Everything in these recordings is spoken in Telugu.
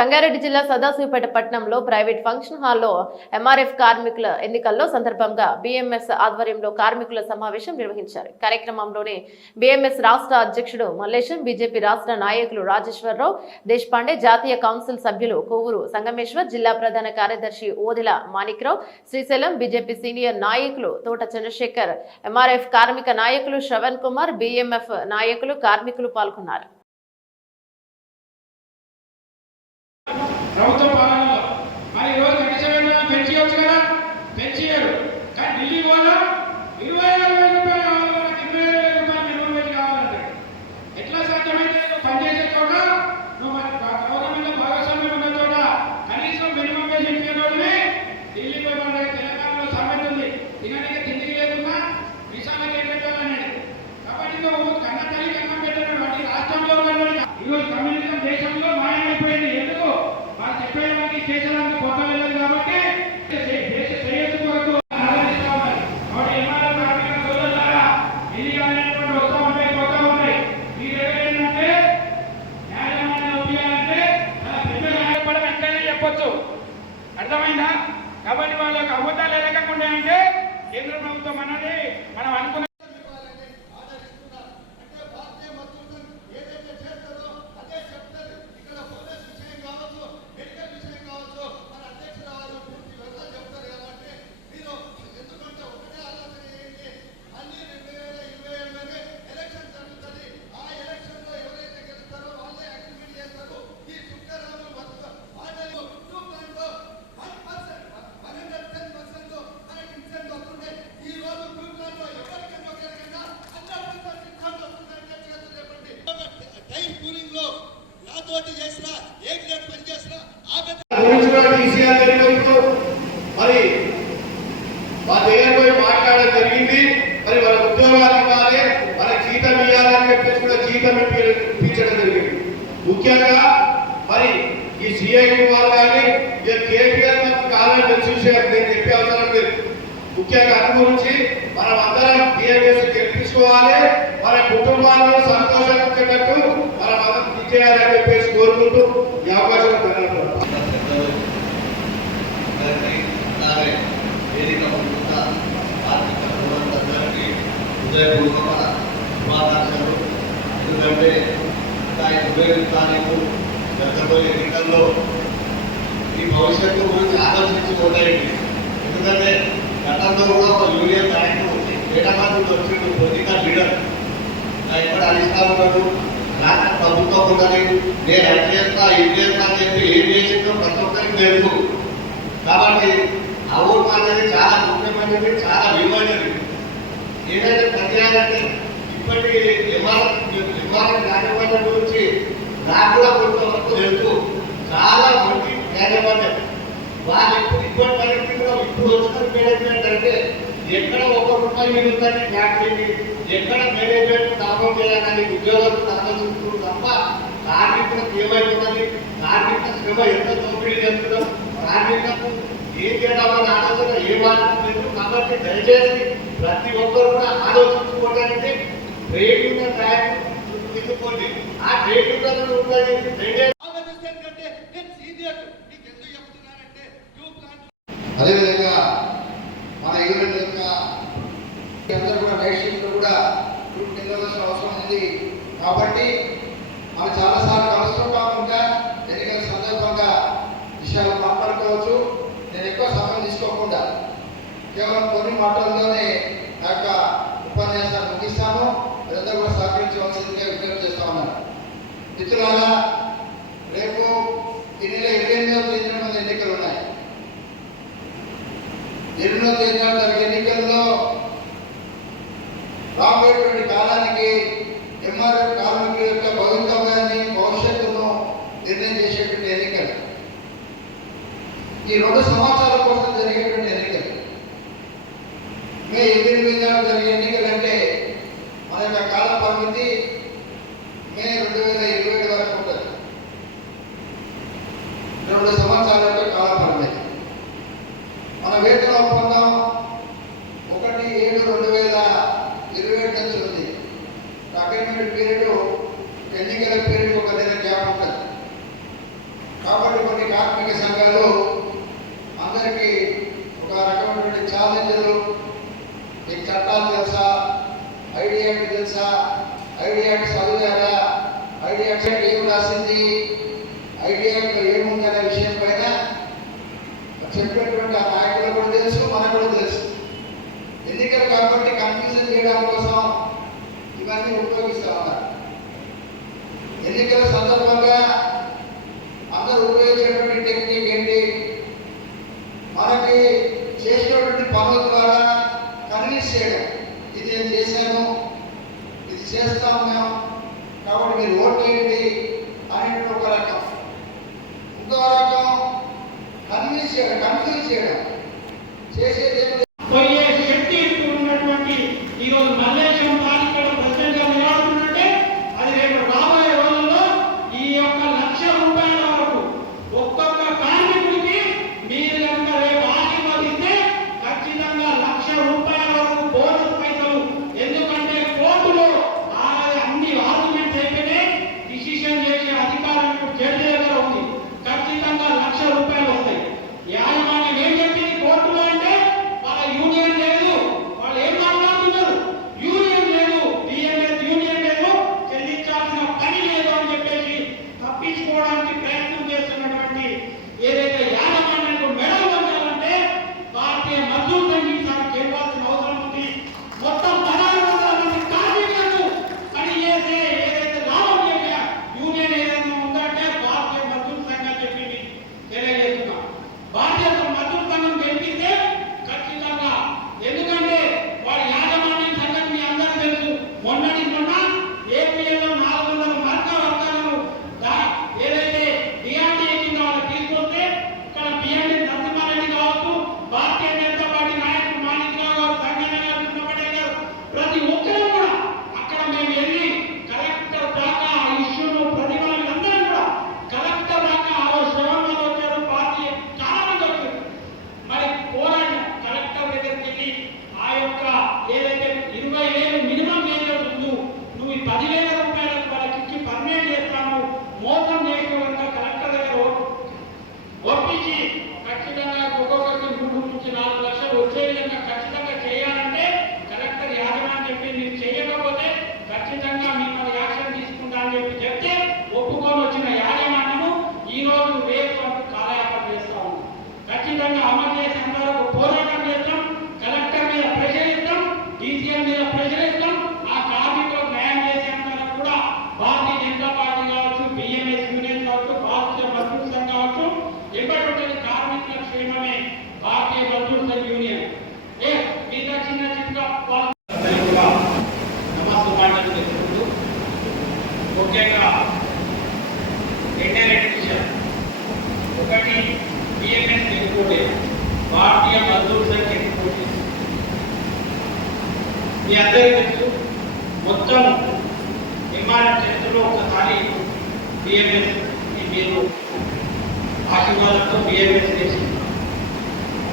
సంగారెడ్డి జిల్లా సదాశివపేట పట్టణంలో ప్రైవేట్ ఫంక్షన్ హాల్లో ఎంఆర్ఎఫ్ కార్మికుల ఎన్నికల్లో సందర్భంగా బీఎంఎస్ ఆధ్వర్యంలో కార్మికుల సమావేశం నిర్వహించారు. కార్యక్రమంలోనే బీఎంఎస్ రాష్ట్ర అధ్యక్షుడు మల్లేశం బీజేపీ రాష్ట్ర నాయకులు రాజేశ్వరరావు దేశపాండే జాతీయ కౌన్సిల్ సభ్యులు కొవ్వూరు సంగమేశ్వర్ జిల్లా ప్రధాన కార్యదర్శి ఓదిల మాణిక్రావు శ్రీశైలం బీజేపీ సీనియర్ నాయకులు తోట చంద్రశేఖర్ ఎంఆర్ఎఫ్ కార్మిక నాయకులు శ్రవణ్ కుమార్ బీఎంఎఫ్ నాయకులు కార్మికులు పాల్గొన్నారు. ప్రభుత్వ పాలనలో ముఖ్యంగా మరి ఈ సిఐ వారు కానీ ఇక కేటీఆర్ మనకు కావాలని తెలిసి నేను చెప్పే అవసరం లేదు. ముఖ్యంగా అటు గురించి మనం అందరం బిఎంఎస్ తెప్పించుకోవాలి మన కుటుంబాలను సంతోషంగా ఉండేటట్టు మనం అందరం ఇచ్చేయాలని చెప్పేసి కోరుకుంటూ ఈ అవకాశం ధన్యవాదాలు హృదయపూర్వక శుభాకాంక్షలు ఎందుకంటే ఇంకా ఇరవై తారీఖు జరగబోయే ఎన్నికల్లో ఈ భవిష్యత్తు గురించి ఆలోచించి ఓటేయండి. ఎందుకంటే గతంలో కూడా ఒక యూనియన్ నాయకుడు ఏటమాది వచ్చిండు పొలిటికల్ లీడర్. ఎక్కడ అధిస్తా ఉన్నాడు? నాకు ప్రభుత్వం ఉన్నది. నేను అది చేస్తా ఇది చేస్తా అని చెప్పి ఏం చేసిందో ప్రతి ఒక్కరికి తెలుసు. కాబట్టి ఆ ఓటు అనేది చాలా ముఖ్యమైనది చాలా విలువైనది. ఏదైతే ప్రత్యేకంటే ఇప్పటి ఎంఆర్ఎఫ్ ఎంఆర్ఎఫ్ న్యాయపడ్డ గురించి నాకు కూడా కొంతవరకు తెలుసు చాలా మంచి న్యాయపడ్డారు వాళ్ళు ఇప్పుడు ఇప్పటి పరిస్థితిలో ఇప్పుడు వచ్చిన మేనేజ్మెంట్ అంటే ఎక్కడ ఒక రూపాయి మిగులుతుంది ఫ్యాక్టరీకి ఎక్కడ మేనేజ్మెంట్ దామం చేయాలని ఉద్యోగాలు ఆలోచిస్తున్నారు తప్ప కార్మికులకు ఏమైపోతుంది? కార్మిక శ్రమ ఎంత దోపిడీ చేస్తున్నాం కార్మికులకు ఏం చేయడం ఆలోచన ఏ మార్పు లేదు? కాబట్టి దయచేసి ప్రతి ఒక్కరు కూడా ఆలోచించుకోవడానికి ట్రేడ్ నాయకులు తీసుకోండి ఆ అదేవిధంగా మన యొక్క అందరూ కూడా నైట్ షిఫ్ట్ కూడా గ్రూప్ నిలవలసిన అవసరం ఉంది. కాబట్టి మనం చాలాసార్లు కలుస్తుంటాం ఇంకా. ఎన్నికల సందర్భంగా విషయాలు మాట్లాడుకోవచ్చు. నేను ఎక్కువ సమయం తీసుకోకుండా కేవలం కొన్ని మాటల్లోనే మిత్రులారా రేపు ఈ నెల ఇరవై ఎనిమిదవ తేదీన మన ఎన్నికలు ఉన్నాయి. ఎనిమిదవ తేదీ కాలేజీలు మీకు చట్టాలు తెలుసా? ఐడియాకి తెలుసా?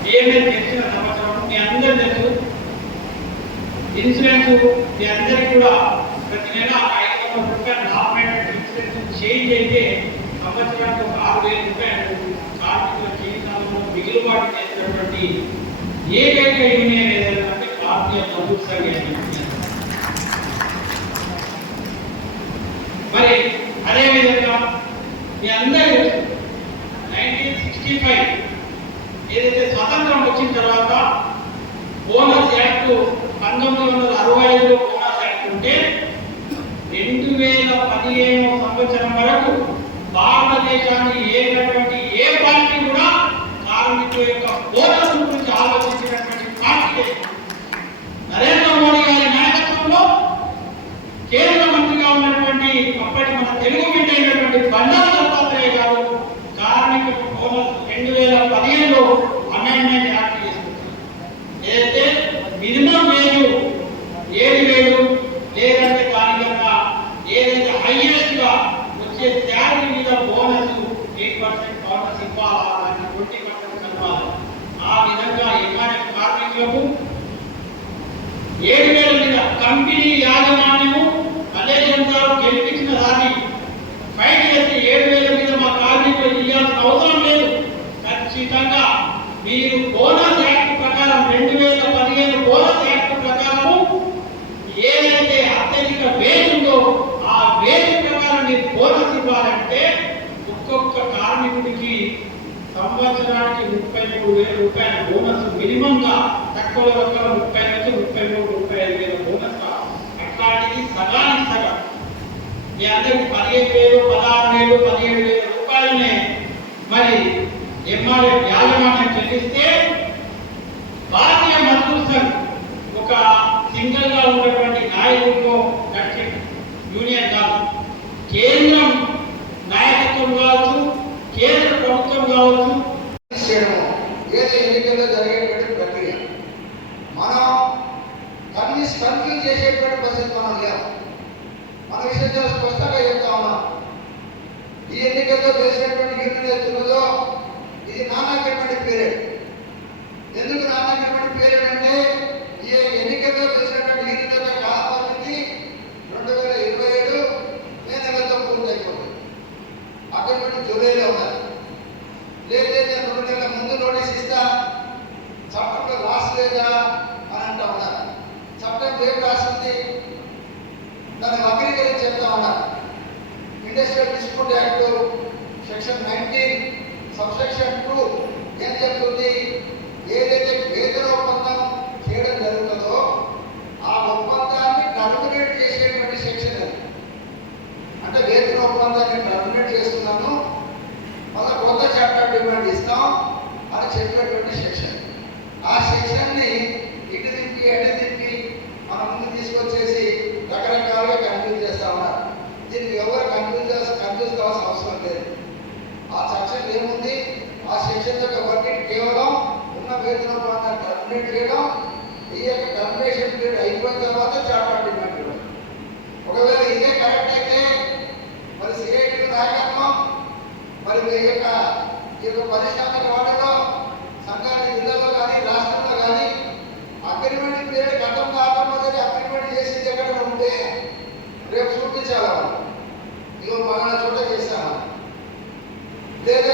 ఏమైనా తెలిసిన సంవత్సరం మీ అందరూ తెలుసు? ఇన్సూరెన్స్ మీ అందరికి కూడా ప్రతి నెల ఐదు వందల రూపాయలు లాభం ఇన్సూరెన్స్ చేంజ్ అయితే సంవత్సరానికి ఒక ఆరు వేల రూపాయలు కార్మికుల జీవితంలో మిగిలిబాటు చేసినటువంటి ఏకైక యూనియన్ ఏదైనా అంటే భారతీయ మజూర్ సంఘ మరి అదేవిధంగా మీ అందరూ నైన్టీన్ సిక్స్టీ ఫైవ్ ఏదైతే స్వతంత్రం వచ్చిన తర్వాత బోనస్ యాక్ట్ పంతొమ్మిది వందల అరవై ఐదులో బోనస్ యాక్ట్ ఉంటే రెండు వేల పదిహేను సంవత్సరం వరకు భారతదేశాన్ని ఏడు వేల మీద కంపెనీ యాజమాన్యము అదేవిధంగా గెలిపించిన దాన్ని ఫైన్ చేస్తే ఏడు వేల మీద మా కార్మికులు ఇవ్వాల్సిన అవసరం లేదు. ఖచ్చితంగా మీరు బోనస్ యాక్ట్ ప్రకారం రెండు వేల పదిహేను బోనస్ యాక్ట్ ప్రకారము ఏదైతే అత్యధిక వేజ్ ఉందో ఆ వేజ్ ప్రకారం మీరు బోనస్ ఇవ్వాలంటే ఒక్కొక్క కార్మికుడికి సంవత్సరానికి ముప్పై మూడు వేల రూపాయల బోనస్ మినిమంగా తక్కువ వర్గం ముప్పై నుంచి ముప్పై మూడు ముప్పై ఐదు వేల బోనస్ అట్లాంటిది సగానికి సగం. మీ అందరికి పదిహేను వేలు పదహారు వేలు పదిహేడు వేల రూపాయలనే మరి ఎంఆర్ఎఫ్ యాజమాన్యం చెల్లిస్తే భారతీయ మజ్దూర్ ఒక సింగిల్గా ఉన్నటువంటి నిశ్చితంగా కేవలం ఉన్న వేతనం చేయడం ఈ యొక్క టర్మినేషన్ పీరియడ్ అయిపోయిన తర్వాత జాబ్ డిమాండ్ ఒకవేళ ఇదే మరి సిగరెట్ నాయకత్వం మరి మీ యొక్క ఈ యొక్క పరిశ్రమకి వాడలో కానీ రాష్ట్రంలో కానీ అగ్రిమెంట్ పీరియడ్ గతం కాకముందే అగ్రిమెంట్ చేసి ఎక్కడ ఉంటే రేపు చూపించాలి ఇగో మన చోట చేశాను లేదా